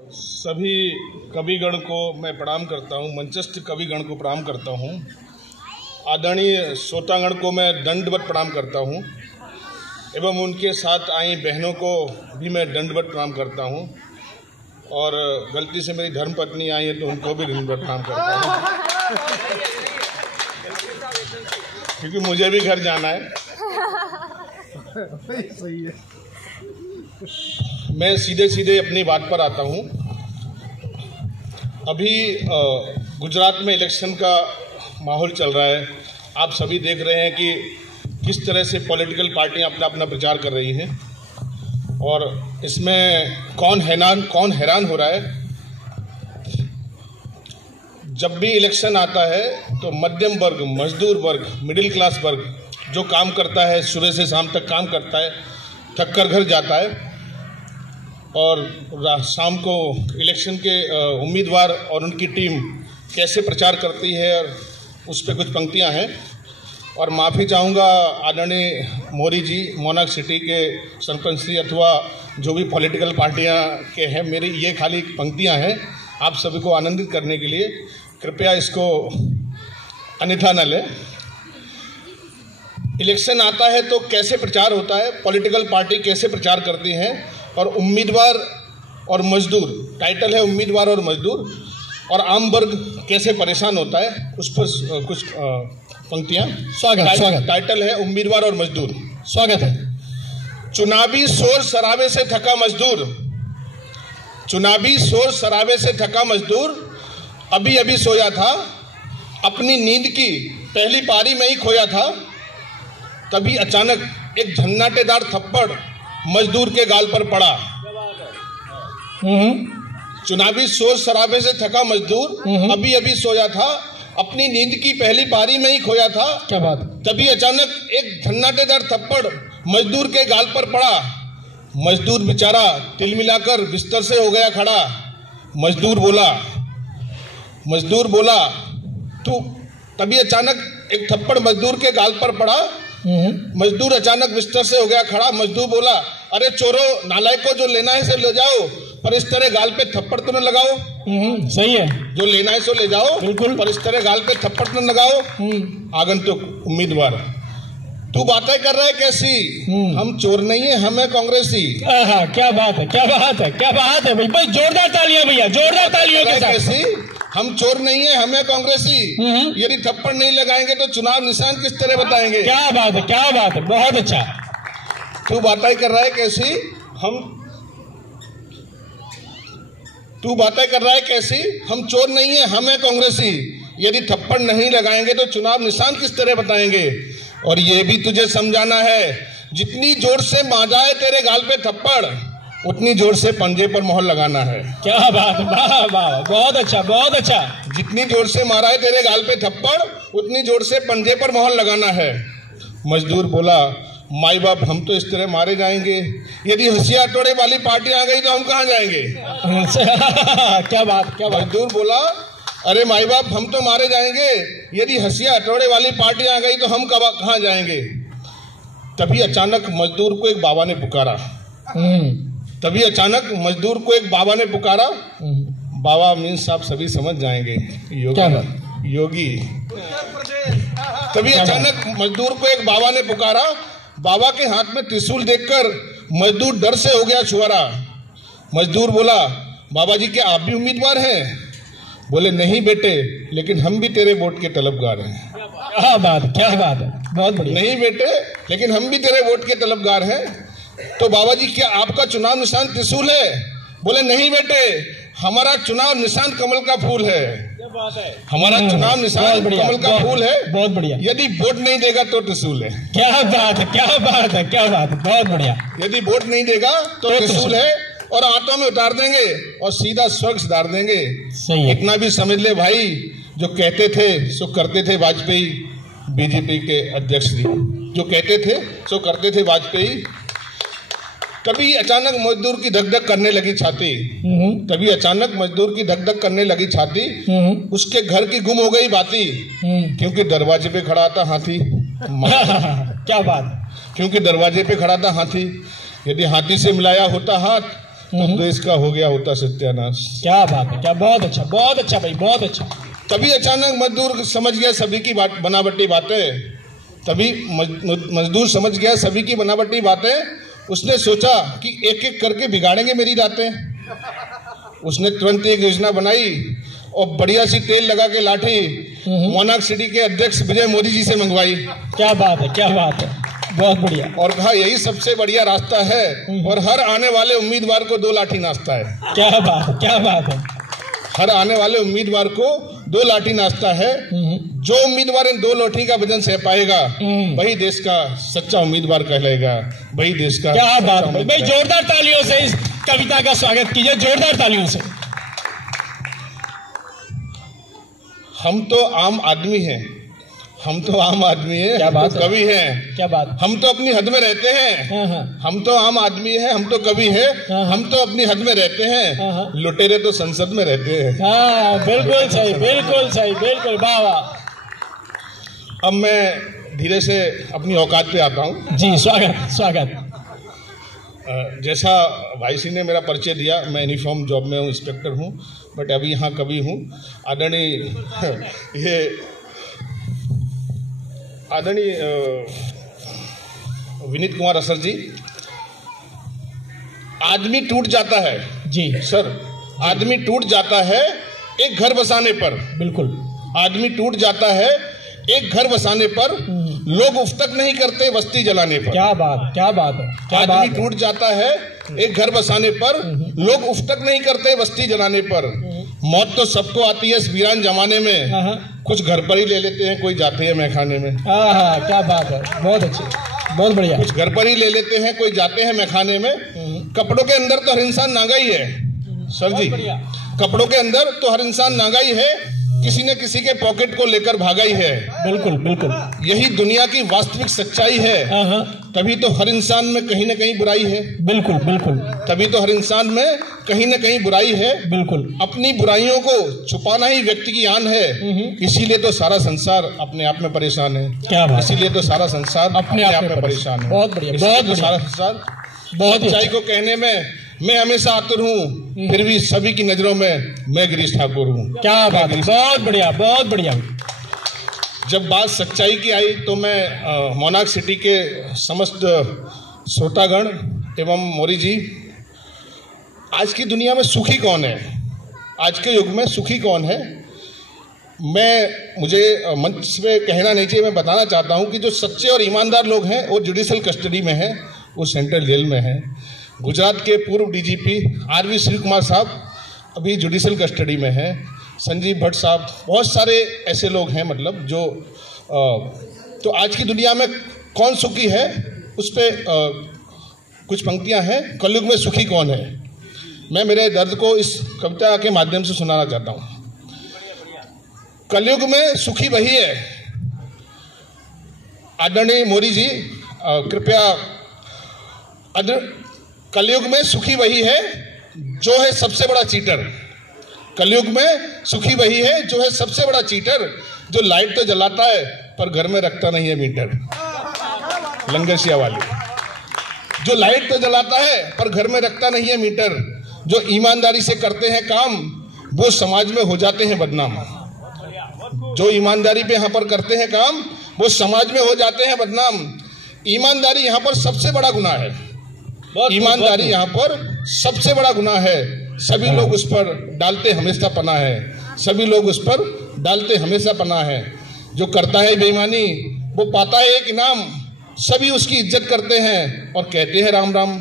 सभी कविगण को मैं प्रणाम करता हूँ, मंचस्थ कविगण को प्रणाम करता हूँ। आदरणीय श्रोतागण को मैं दंडवत प्रणाम करता हूँ एवं उनके साथ आई बहनों को भी मैं दंडवत प्रणाम करता हूँ। और गलती से मेरी धर्मपत्नी आई है तो उनको भी दंडवत प्रणाम करता हूँ, क्योंकि मुझे भी घर जाना है। सही है। मैं सीधे सीधे अपनी बात पर आता हूँ। अभी गुजरात में इलेक्शन का माहौल चल रहा है। आप सभी देख रहे हैं कि किस तरह से पॉलिटिकल पार्टियां अपना अपना प्रचार कर रही हैं और इसमें कौन हैरान हो रहा है। जब भी इलेक्शन आता है तो मध्यम वर्ग, मजदूर वर्ग, मिडिल क्लास वर्ग जो काम करता है, सुबह से शाम तक काम करता है, थक कर घर जाता है और शाम को इलेक्शन के उम्मीदवार और उनकी टीम कैसे प्रचार करती है और उस पर कुछ पंक्तियां हैं। और माफ़ी चाहूँगा आदरणीय मोरी जी, मोनाक सिटी के सरपंच श्री अथवा जो भी पॉलिटिकल पार्टियां के हैं, मेरी ये खाली पंक्तियां हैं आप सभी को आनंदित करने के लिए, कृपया इसको अन्यथा न लें। इलेक्शन आता है तो कैसे प्रचार होता है, पॉलिटिकल पार्टी कैसे प्रचार करती हैं और उम्मीदवार और मजदूर, टाइटल है उम्मीदवार और मजदूर, और आम वर्ग कैसे परेशान होता है, उस पर कुछ पंक्तियां। स्वागत। टाइटल है उम्मीदवार और मजदूर। स्वागत है। चुनावी शोर शराबे से थका मजदूर, चुनावी शोर शराबे से थका मजदूर अभी अभी सोया था, अपनी नींद की पहली पारी में ही खोया था, तभी अचानक एक झन्नाटेदार थप्पड़ मजदूर के गाल पर पड़ा। चुनावी शोर शराबे से थका मजदूर अभी अभी सोया था, अपनी नींद की पहली पारी में ही खोया था। क्या बात। तभी अचानक एक झन्नाटेदार थप्पड़ मजदूर के गाल पर पड़ा। मजदूर बेचारा तिलमिलाकर बिस्तर से हो गया खड़ा। मजदूर बोला तू। तभी अचानक एक थप्पड़ मजदूर के गाल पर पड़ा। मजदूर अचानक बिस्तर से हो गया खड़ा। मजदूर बोला, अरे चोरों, नालायकों, जो लेना है सो ले जाओ, पर इस तरह गाल पे थप्पड़ तो न लगाओ। सही है। जो लेना है सो ले जाओ, बिल्कुल, पर इस तरह गाल पे थप्पड़ न लगाओ। आगंतुक उम्मीदवार, तू बातें कर रहा है कैसी? हम चोर नहीं है, हम है कांग्रेसी। क्या बात है, क्या बात है, क्या बात है भाई, जोरदार तालियां भैया, जोरदार तालियों के साथ। कैसी? हम चोर नहीं है, हम है कांग्रेसी। यदि थप्पड़ नहीं लगाएंगे तो चुनाव निशान किस तरह बताएंगे? क्या बात है, क्या बात है, बहुत अच्छा। तू बातें कर रहा है कैसी? तू बातें कर रहा है कैसी? हम चोर नहीं है, हम है कांग्रेसी। यदि थप्पड़ नहीं लगाएंगे तो चुनाव निशान किस तरह बताएंगे? और ये भी तुझे समझाना है, जितनी जोर से मार जाए तेरे गाल पे थप्पड़, उतनी जोर से पंजे पर मोहर लगाना है। क्या बात, वाह वाह, बहुत अच्छा, बहुत अच्छा। जितनी जोर से मारा है तेरे गाल पे थप्पड़, उतनी जोर से पंजे पर मोहर लगाना है। मजदूर बोला, माई बाप, हम तो इस तरह मारे जाएंगे। यदि हंसिया टोड़े वाली पार्टी आ गई तो हम कहाँ जाएंगे? क्या बात, क्या बात। मजदूर बोला, अरे माई बाप, हम तो मारे जाएंगे। यदि हंसिया टोड़े वाली पार्टी आ गई तो हम कहाँ जाएंगे? तभी अचानक मजदूर को एक बाबा ने पुकारा। तभी अचानक मजदूर को एक बाबा ने पुकारा। बाबा मीन्स आप सभी समझ जाएंगे, योगी। तभी अचानक मजदूर को एक बाबा ने पुकारा। बाबा के हाथ में त्रिशूल देखकर मजदूर डर से हो गया छुआरा। मजदूर बोला, बाबा जी क्या आप भी उम्मीदवार हैं? बोले, नहीं बेटे, लेकिन हम भी तेरे वोट के तलबगार हैं। क्या बात, क्या बात है, बहुत बढ़िया। नहीं बेटे, लेकिन हम भी तेरे वोट के तलबगार हैं। तो बाबा जी क्या आपका चुनाव निशान त्रिशूल है? बोले, नहीं बेटे, हमारा चुनाव निशान कमल का फूल है। हमारा चुनाव निशान कमल का फूल है। बहुत बढ़िया। यदि वोट नहीं देगा तो त्रिशूल है। क्या बात है, क्या बात है, क्या बात है, बहुत बढ़िया। यदि वोट नहीं देगा तो त्रिशूल है, और आंतों में उतार देंगे और सीधा स्वर्ग सुधार देंगे। सही है। इतना भी समझ ले भाई, जो कहते थे सो करते थे वाजपेयी, बीजेपी के अध्यक्ष जी, जो कहते थे सो करते थे वाजपेयी। तभी अचानक मजदूर की धक धक करने लगी छाती। तभी अचानक मजदूर की धक धक करने लगी छाती। उसके घर की गुम हो गई बाती, क्योंकि दरवाजे पे खड़ा था हाथी। क्या बात, क्योंकि दरवाजे पे खड़ा था हाथी। यदि हाथी से मिलाया होता हाथ तो देश का हो गया होता सत्यानाश। क्या बात है, क्या बहुत अच्छा भाई, बहुत अच्छा। तभी अचानक मजदूर समझ गया सभी की बनावटी बातें, तभी मजदूर समझ गया सभी की बनावटी बातें। उसने सोचा कि एक एक करके बिगाड़ेंगे मेरी रातें। उसने तुरंत एक योजना बनाई और बढ़िया सी तेल लगा के लाठी मोनार्क सिटी के अध्यक्ष विजय मोदी जी से मंगवाई। क्या बात है, क्या बात है, बहुत बढ़िया। और कहा यही सबसे बढ़िया रास्ता है और हर आने वाले उम्मीदवार को 2 लाठी नाश्ता है। क्या बात है, क्या बात है। हर आने वाले उम्मीदवार को 2 लाठी नाश्ता है। जो उम्मीदवार इन 2 लाठी का वजन सह पाएगा वही देश का सच्चा उम्मीदवार कहलाएगा, वही देश का। क्या बात है भाई, जोरदार तालियों से इस कविता का स्वागत कीजिए, जोरदार तालियों से। हम तो आम आदमी हैं, हम तो आम आदमी हैं, क्या बात तो कवि हैं। क्या बात, हम तो अपनी हद में रहते हैं। हम तो आम आदमी हैं, हम तो कवि हैं। हम तो अपनी हद में रहते हैं, लुटेरे तो संसद में रहते हैं। बिल्कुल सही, बिल्कुल सही, बिल्कुल, वाह वाह। अब मैं धीरे से अपनी औकात पे आता हूँ। जी, स्वागत स्वागत। जैसा भाई सिंह ने मेरा परिचय दिया, मैं यूनिफॉर्म जॉब में हूँ, इंस्पेक्टर हूँ, बट अभी यहाँ कवि हूँ। आदरणीय विनीत कुमार असर जी, आदमी टूट जाता है। जी सर, आदमी टूट जाता है एक घर बसाने पर। बिल्कुल, आदमी टूट जाता है एक घर बसाने पर, लोग उफ तक नहीं करते बस्ती जलाने पर। क्या बात, क्या बात है, क्या आदमी टूट जाता है एक घर बसाने पर, लोग उफ तक नहीं करते बस्ती जलाने पर। मौत तो सबको आती है इस वीरान जमाने में, कुछ घर पर ही ले लेते हैं, कोई जाते हैं मैखाने में। क्या बात है, बहुत अच्छी, बहुत बढ़िया। कुछ घर पर ही ले लेते हैं, कोई जाते हैं मैखाने में। कपड़ों के अंदर तो हर इंसान नागा ही है सर जी, कपड़ों के अंदर तो हर इंसान नागा ही है, किसी न किसी के पॉकेट को लेकर भागा ही है। बिल्कुल बिल्कुल, यही दुनिया की वास्तविक सच्चाई है। तभी तो हर इंसान में कहीं न कहीं बुराई है। बिल्कुल बिल्कुल, तभी तो हर इंसान में कहीं न कहीं बुराई है। बिल्कुल, अपनी बुराइयों को छुपाना ही व्यक्ति की आन है। इसीलिए तो सारा संसार अपने आप में परेशान है। क्या बात, इसीलिए तो सारा संसार अपने आप में परेशान है। बहुत बढ़िया, बहुत सारा संसार बहुत सच्चाई को कहने में मैं हमेशा आतुर हूँ, फिर भी सभी की नजरों में मैं गिरीश ठाकुर हूँ। क्या बात, बहुत बढ़िया, बहुत बढ़िया। जब बात सच्चाई की आई तो मैं मोनार्क सिटी के समस्त श्रोतागण एवं मोरी जी, आज की दुनिया में सुखी कौन है, आज के युग में सुखी कौन है, मुझे मंच पे कहना नहीं चाहिए, मैं बताना चाहता हूँ कि जो सच्चे और ईमानदार लोग हैं वो जुडिशल कस्टडी में हैं, वो सेंट्रल जेल में हैं। गुजरात के पूर्व डीजीपी आरवी श्री कुमार साहब अभी जुडिशल कस्टडी में हैं। संजीव भट्ट साहब, बहुत सारे ऐसे लोग हैं, मतलब जो तो आज की दुनिया में कौन सुखी है उस पर कुछ पंक्तियां हैं। कलयुग में सुखी कौन है, मैं मेरे दर्द को इस कविता के माध्यम से सुनाना चाहता हूँ। कलयुग में सुखी वही है, आदरणीय मोदी जी कृपया, कलयुग में सुखी वही है जो है सबसे बड़ा चीटर। कलयुग में सुखी वही है जो है सबसे बड़ा चीटर, जो लाइट तो जलाता है पर घर में रखता नहीं है मीटर। लंगरसिया वाली, जो लाइट तो जलाता है पर घर में रखता नहीं है मीटर, जो ईमानदारी से करते हैं काम वो समाज में हो जाते हैं बदनाम। जो ईमानदारी पे यहाँ पर करते हैं काम वो समाज में हो जाते हैं बदनाम। ईमानदारी यहाँ पर सबसे बड़ा गुनाह है, ईमानदारी यहाँ पर सबसे बड़ा गुनाह है। सभी लोग उस पर डालते हमेशा पना है, सभी लोग उस पर डालते हमेशा पना है। जो करता है बेईमानी वो पाता है एक इनाम, सभी उसकी इज्जत करते हैं और कहते हैं राम राम।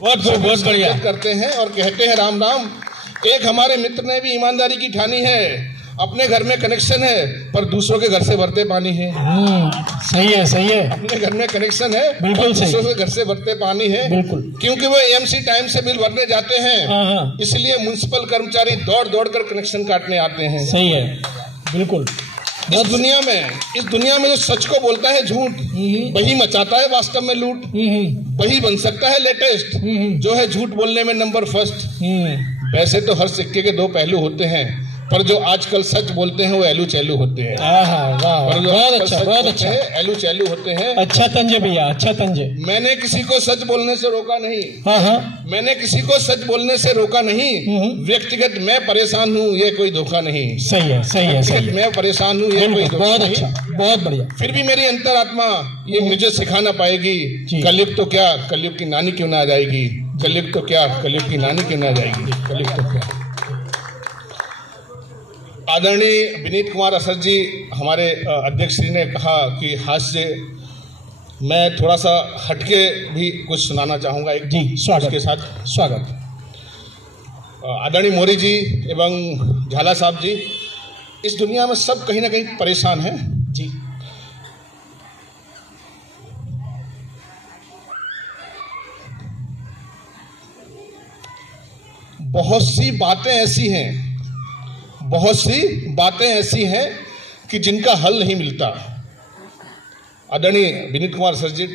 बहुत बढ़िया करते हैं और कहते हैं राम राम। एक हमारे मित्र ने भी ईमानदारी की ठानी है, अपने घर में कनेक्शन है पर दूसरों के घर से भरते पानी है। सही है, सही है। अपने घर में कनेक्शन है, बिल्कुल सही, दूसरों के घर से भरते पानी है। बिल्कुल, क्योंकि वो एएमसी टाइम से बिल भरने जाते हैं, इसलिए म्युनिसिपल कर्मचारी दौड़ दौड़ कर कनेक्शन काटने आते हैं। सही है, बिल्कुल। इस दुनिया में जो सच को बोलता है झूठ, वही मचाता है वास्तव में लूट। वही बन सकता है लेटेस्ट जो है झूठ बोलने में नंबर फर्स्ट। वैसे तो हर सिक्के के 2 पहलू होते हैं, पर जो आजकल सच बोलते हैं वो एलू चैलू होते हैं। वाह, बहुत अच्छा, बहुत अच्छा, एलू चैलू होते हैं। अच्छा तंजे भैया, अच्छा तंजे। मैंने किसी को सच बोलने से रोका नहीं। मैंने किसी को सच बोलने से रोका नहीं। व्यक्तिगत मैं परेशान हूँ, ये कोई धोखा नहीं। सही है, सही है, सही है। मैं परेशान हूँ, ये कोई धोखा बहुत नहीं। अच्छा, बहुत बढ़िया। फिर भी मेरी अंतरात्मा ये मुझे सिखा ना पाएगी, कलयुग तो क्या, कलयुग की नानी क्यों ना आ जाएगी। कलयुग तो क्या, कलयुग की नानी क्यों ना आ जाएगी। कलयुग तो क्या। आदरणीय विनीत कुमार असर जी, हमारे अध्यक्ष जी ने कहा कि हास्य, मैं थोड़ा सा हटके भी कुछ सुनाना चाहूँगा। एक जी, स्वागत के साथ स्वागत। आदरणीय मोरी जी एवं झाला साहब जी, इस दुनिया में सब कहीं ना कहीं परेशान हैं जी। बहुत सी बातें ऐसी हैं, बहुत सी बातें ऐसी हैं कि जिनका हल नहीं मिलता। आदरणीय विनीत कुमार सर जी,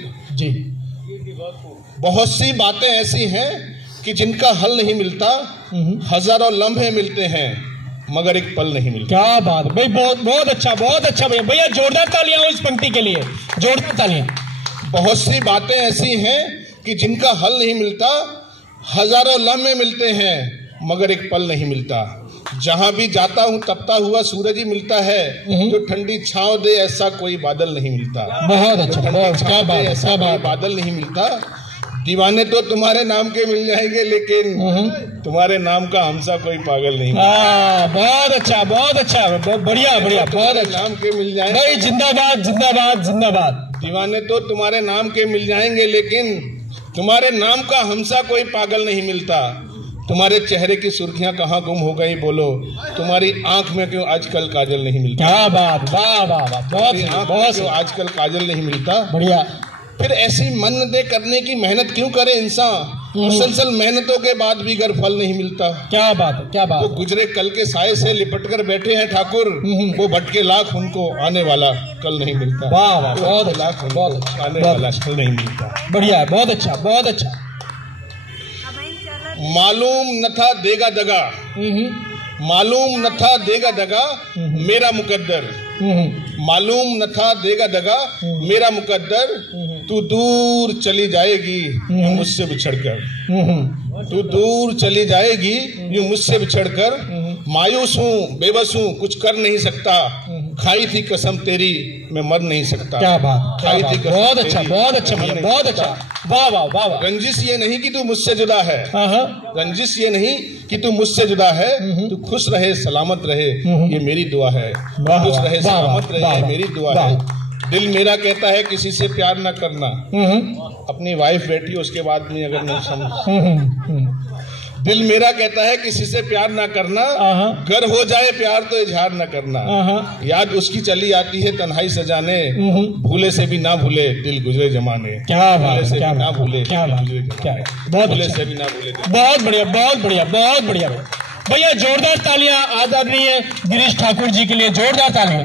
बहुत सी बातें ऐसी हैं कि जिनका हल नहीं मिलता। हजारों लम्हे मिलते हैं मगर एक पल नहीं मिलता। क्या बात भाई, बहुत बहुत अच्छा, बहुत अच्छा भैया। भैया जोरदार तालियां हो इस पंक्ति के लिए, जोरदार तालियां। बहुत सी बातें ऐसी हैं कि जिनका हल नहीं मिलता। हजारों लम्हे मिलते हैं मगर एक पल नहीं मिलता। जहां भी जाता हूं तपता हुआ सूरज ही मिलता है, जो ठंडी छांव दे ऐसा कोई बादल नहीं मिलता। बहुत अच्छा, क्या बात, ऐसा कोई बादल नहीं मिलता। दीवाने तो तुम्हारे नाम के मिल जाएंगे, लेकिन तुम्हारे नाम का हमसा कोई पागल नहीं। बहुत अच्छा, बहुत अच्छा, बढ़िया बढ़िया, बहुत अच्छा। नाम के मिल जाएंगे भाई, जिंदाबाद जिंदाबाद जिंदाबाद। दीवाने तो तुम्हारे नाम के मिल जाएंगे, लेकिन तुम्हारे नाम का हमसा कोई पागल नहीं मिलता। तुम्हारे चेहरे की सुर्खियां कहाँ गुम हो गई बोलो, तुम्हारी आंख में क्यों आजकल काजल नहीं मिलता। क्या बात, वाह वाह वाह, बहुत क्यों आजकल काजल नहीं मिलता। बढ़िया। फिर ऐसी मन दे करने की मेहनत क्यों करे इंसान, मुसलसल मेहनतों के बाद भी अगर फल नहीं मिलता। क्या बात, क्या बात। वो गुजरे कल के साए से लिपट कर बैठे हैं ठाकुर, वो भटके लाख उनको आने वाला कल नहीं मिलता। वाह वाह, बहुत लाख आने वाला कल नहीं मिलता। बढ़िया, बहुत अच्छा, बहुत अच्छा। मालूम न था देगा दगा, मालूम न था देगा दगा मेरा मुकद्दर। मालूम न था देगा दगा मेरा मुकद्दर। तू दूर चली जाएगी यूं मुझसे बिछड़कर, तू दूर चली जाएगी यूं मुझसे बिछड़कर। मायूस हूँ, बेबस हूँ, कुछ कर नहीं सकता। खाई थी कसम तेरी मैं मर नहीं सकता। क्या बात, खाई थी कसम, बहुत अच्छा, बहुत अच्छा भैया, बहुत अच्छा। वाह वाह वाह वाह। रंजिश ये नहीं कि तू मुझसे जुदा है, रंजिश ये नहीं कि तू मुझसे जुदा है। तू खुश रहे सलामत रहे ये मेरी दुआ है। खुश रहे सलामत रहे ये मेरी दुआ है। दिल मेरा कहता है किसी से प्यार ना करना। अपनी वाइफ बैठी उसके बाद में अगर नहीं समझ। दिल मेरा कहता है किसी से प्यार ना करना, गर हो जाए प्यार तो इजहार ना करना। याद उसकी चली आती है तन्हाई सजाने, भूले से भी ना भूले दिल गुजरे जमाने। क्या बात, भूले से भी ना भूले, क्या बात, भूले से भी ना भूले। बहुत बढ़िया, बहुत बढ़िया, बहुत बढ़िया भैया। जोरदार तालियां आदरणीय गिरीश ठाकुर जी के लिए, जोरदार तालियां।